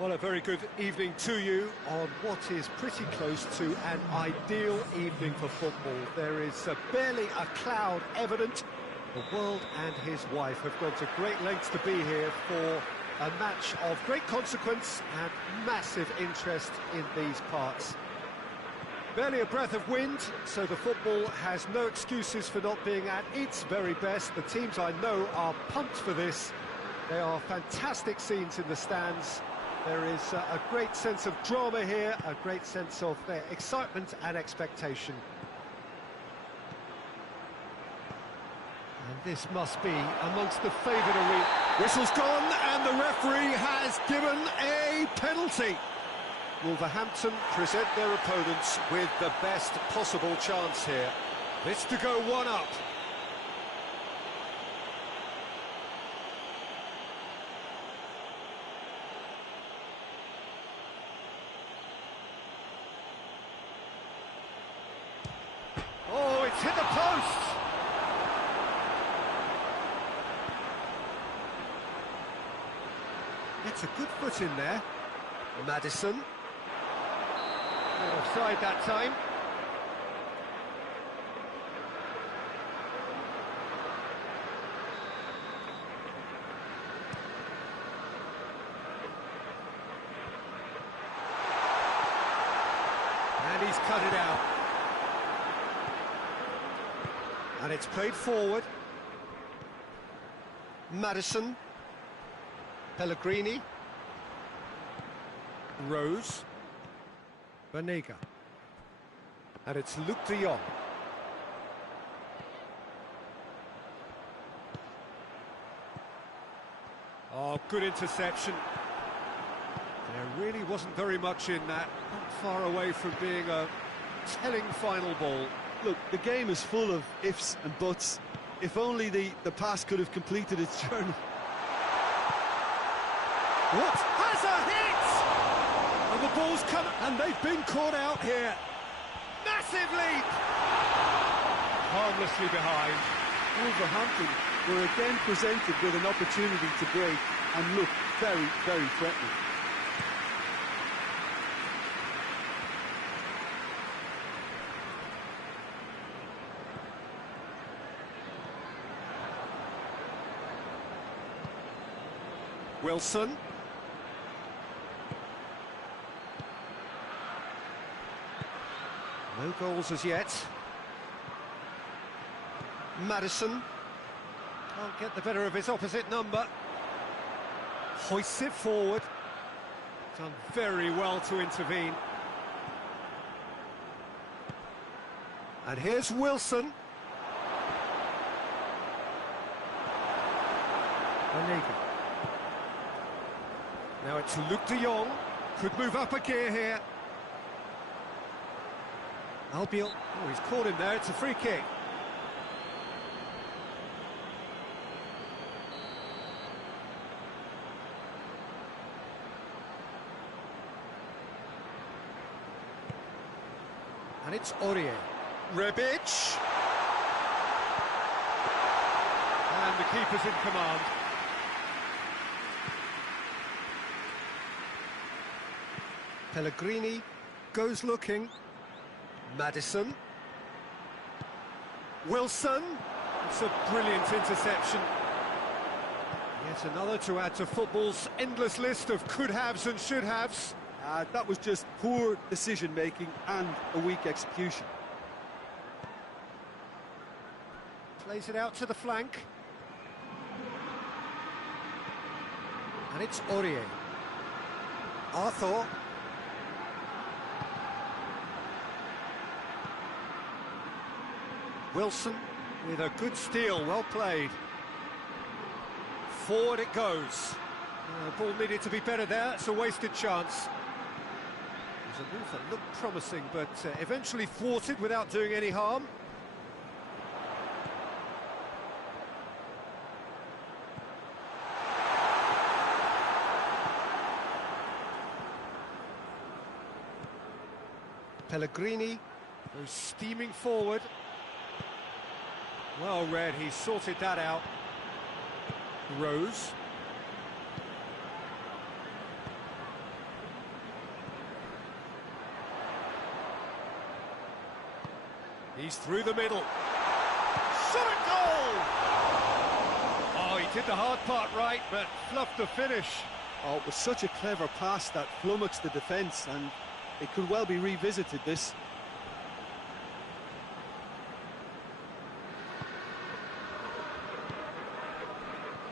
Well, a very good evening to you on what is pretty close to an ideal evening for football. There is barely a cloud evident. The world and his wife have gone to great lengths to be here for a match of great consequence and massive interest in these parts. Barely a breath of wind, so the football has no excuses for not being at its very best. The teams I know are pumped for this. There are fantastic scenes in the stands. There is a great sense of drama here, a great sense of excitement and expectation. And this must be amongst the favoured arena. Whistle's gone and the referee has given a penalty. Wolverhampton present their opponents with the best possible chance here. This to go one up. Oh, it's hit the post! It's a good foot in there. Maddison. Not offside that time. And he's cut it out. And it's played forward. Maddison. Pellegrini. Rose. Banega. And it's Luke de Jong. Oh, good interception. There really wasn't very much in that. Not far away from being a telling final ball. Look, the game is full of ifs and buts. If only the pass could have completed its journey. What? Has a hit! And the ball's come, and they've been caught out here. Massive leap! Harmlessly behind. Wolverhampton were again presented with an opportunity to break and look very, very threatening. Wilson. No goals as yet. Maddison. Can't get the better of his opposite number. Hoists it forward. Done very well to intervene. And here's Wilson. Banega. Now it's Luke de Jong. Could move up a gear here. Albiol. Oh, he's caught him there. It's a free kick. And it's Aurier. Rebic. And the keeper's in command. Pellegrini goes looking. Maddison. Wilson. It's a brilliant interception. Yet another to add to football's endless list of could-haves and should-haves. That was just poor decision-making and a weak execution. Plays it out to the flank. And it's Aurier. Arthur. Wilson with a good steal, well played. Forward it goes. The ball needed to be better there, it's a wasted chance. It was a move that looked promising, but eventually thwarted without doing any harm. Pellegrini goes steaming forward. Well read, he sorted that out. Rose. He's through the middle. Shot at goal! Oh, he did the hard part right, but fluffed the finish. Oh, it was such a clever pass that flummoxed the defence, and it could well be revisited, this.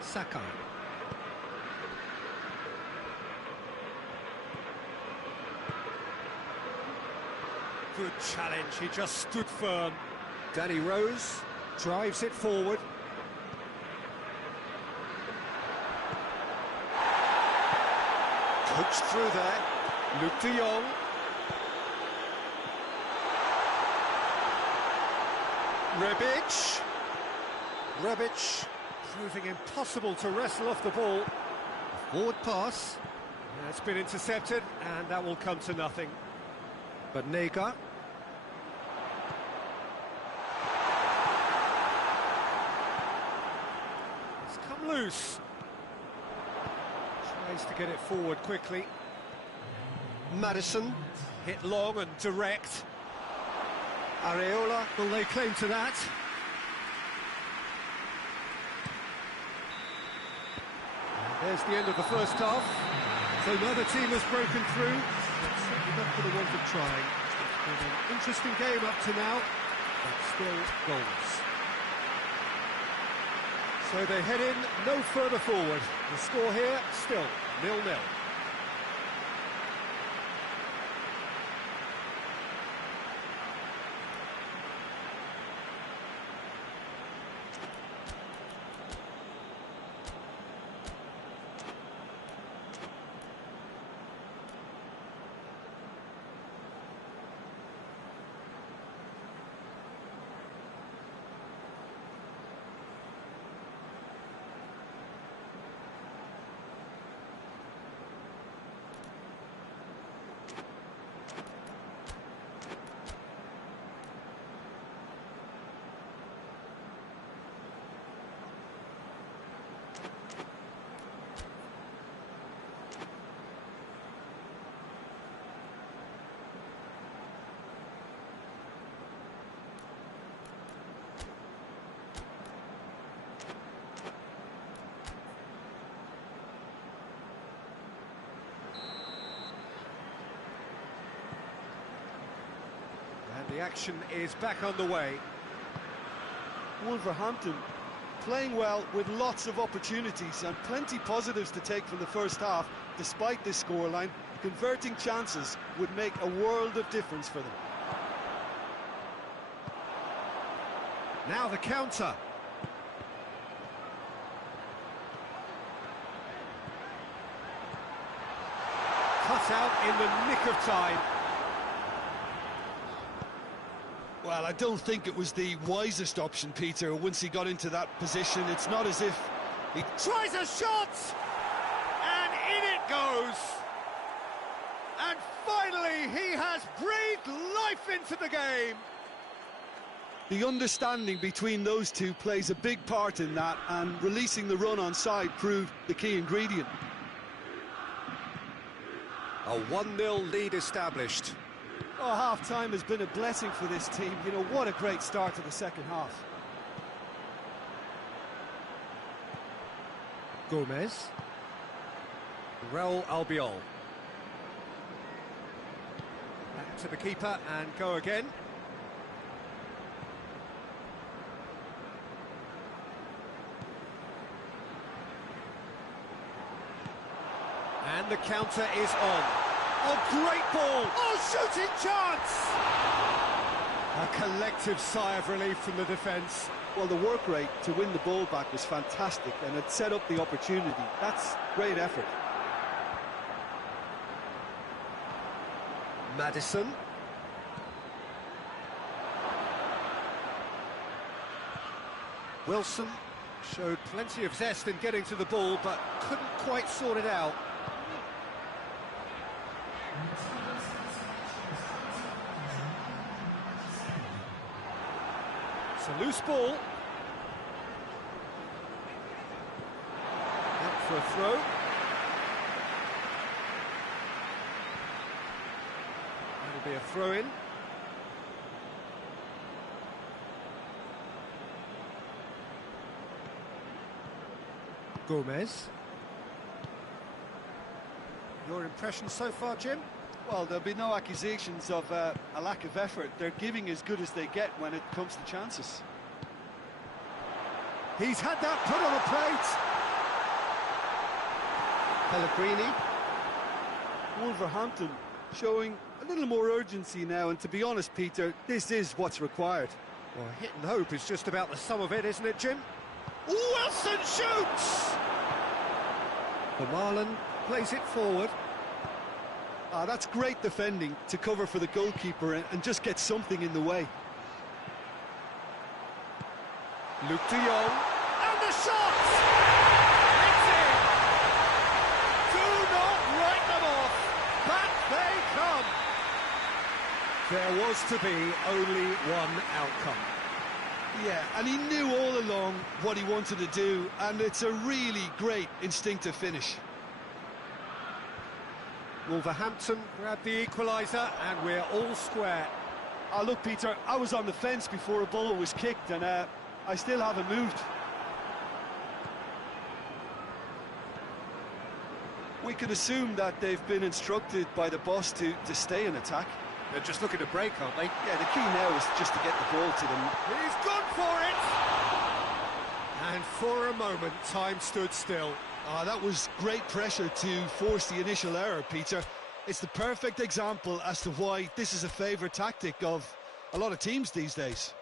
Sakai. Good challenge, he just stood firm. Danny Rose drives it forward. Coached through there. Luke de Jong. Rebic proving impossible to wrestle off the ball. Forward pass. It's been intercepted, and that will come to nothing. But Nega. It's come loose. Tries to get it forward quickly. Maddison hit long and direct. Areola, will they claim to that? And there's the end of the first half. So neither team has broken through, but certainly not for the want of trying. It's been an interesting game up to now, but still goals. So they head in no further forward. The score here, still 0-0. The action is back on the way. Wolverhampton playing well with lots of opportunities and plenty positives to take from the first half. Despite this scoreline, converting chances would make a world of difference for them. Now the counter. Cut out in the nick of time. Well, I don't think it was the wisest option, Peter, once he got into that position. It's not as if he tries a shot, and in it goes. And finally, he has breathed life into the game. The understanding between those two plays a big part in that, and releasing the run on side proved the key ingredient. A 1-0 lead established. Oh, half-time has been a blessing for this team. You know, what a great start to the second half. Gomez. Raul Albiol. Back to the keeper and go again. And the counter is on. Oh, great ball! Oh, shooting chance! A collective sigh of relief from the defence. Well, the work rate to win the ball back was fantastic, and it set up the opportunity. That's great effort. Maddison. Wilson showed plenty of zest in getting to the ball, but couldn't quite sort it out. It's a loose ball. Out for a throw. That'll be a throw-in. Gomez. Your impression so far, Jim? Well, there'll be no accusations of a lack of effort. They're giving as good as they get when it comes to chances. He's had that put on a plate. Pellegrini. Wolverhampton showing a little more urgency now, and to be honest, Peter, this is what's required. Well, hit and hope is just about the sum of it, isn't it, Jim? Wilson shoots! Marlon plays it forward. That's great defending to cover for the goalkeeper and just get something in the way. Luke de Jong. And the shot! It's in! Do not write them off! Back they come! There was to be only one outcome. Yeah, and he knew all along what he wanted to do, and it's a really great instinctive finish. Wolverhampton grabbed the equaliser, and we're all square. Look, Peter, I was on the fence before a ball was kicked, and I still haven't moved. We can assume that they've been instructed by the boss to stay in attack. They're just looking to break, aren't they? Yeah, the key now is just to get the ball to them. He's gone for it! And for a moment, time stood still. That was great pressure to force the initial error, Peter. It's the perfect example as to why this is a favourite tactic of a lot of teams these days.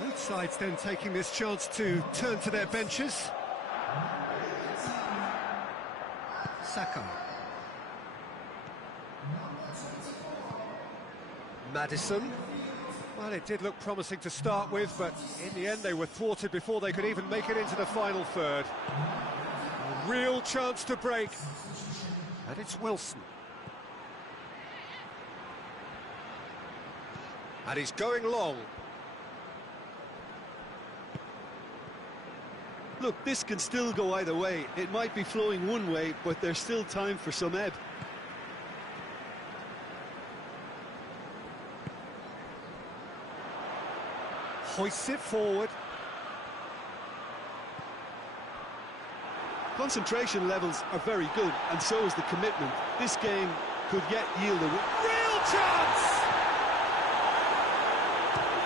Both sides then taking this chance to turn to their benches. Saka. Maddison. Well, it did look promising to start with, but in the end they were thwarted before they could even make it into the final third. A real chance to break. And it's Wilson. And he's going long. Look, this can still go either way. It might be flowing one way, but there's still time for some ebb. Hoists it forward. Concentration levels are very good, and so is the commitment. This game could yet yield a real chance!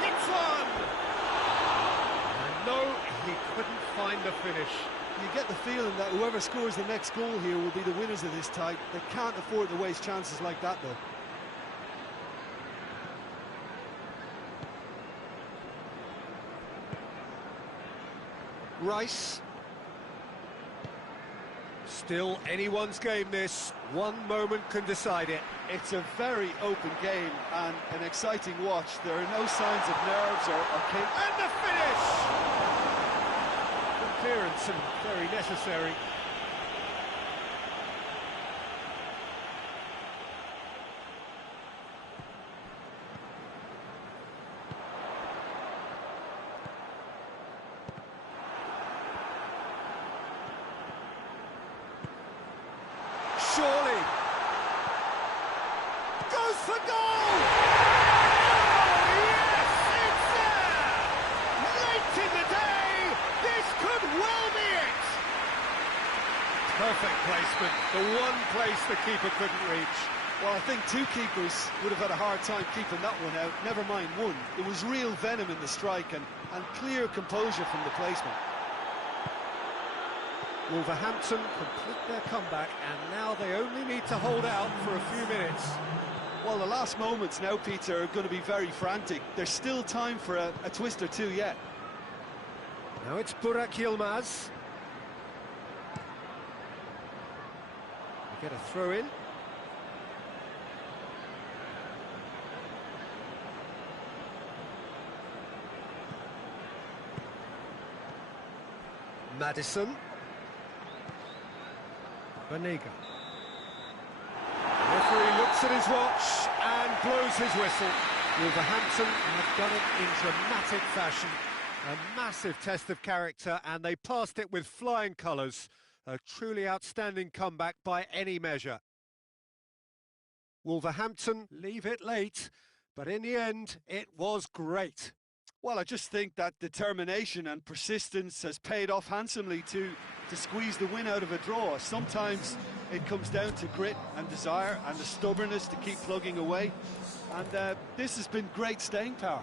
It's one! And no, he couldn't find the finish. You get the feeling that whoever scores the next goal here will be the winners of this tie. They can't afford to waste chances like that, though. Rice. Still anyone's game, this. One moment can decide it. It's a very open game and an exciting watch. There are no signs of nerves or And the finish! Good clearance and very necessary. Surely. Goes for goal! Oh, yes, it's there! Late in the day, this could well be it! Perfect placement, the one place the keeper couldn't reach. Well, I think two keepers would have had a hard time keeping that one out, never mind one. It was real venom in the strike and clear composure from the placement. Wolverhampton complete their comeback, and now they only need to hold out for a few minutes. Well, the last moments now, Peter, are going to be very frantic. There's still time for a twist or two yet. Now it's Burak Yilmaz. They get a throw in. Maddison. Banega. The referee looks at his watch and blows his whistle. Wolverhampton have done it in dramatic fashion. A massive test of character, and they passed it with flying colours. A truly outstanding comeback by any measure. Wolverhampton leave it late, but in the end, it was great. Well, I just think that determination and persistence has paid off handsomely to squeeze the win out of a draw. Sometimes it comes down to grit and desire and the stubbornness to keep plugging away. And this has been great staying power.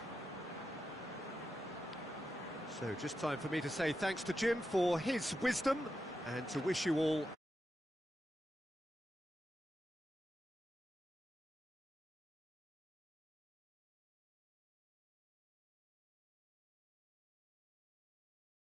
So just time for me to say thanks to Jim for his wisdom and to wish you all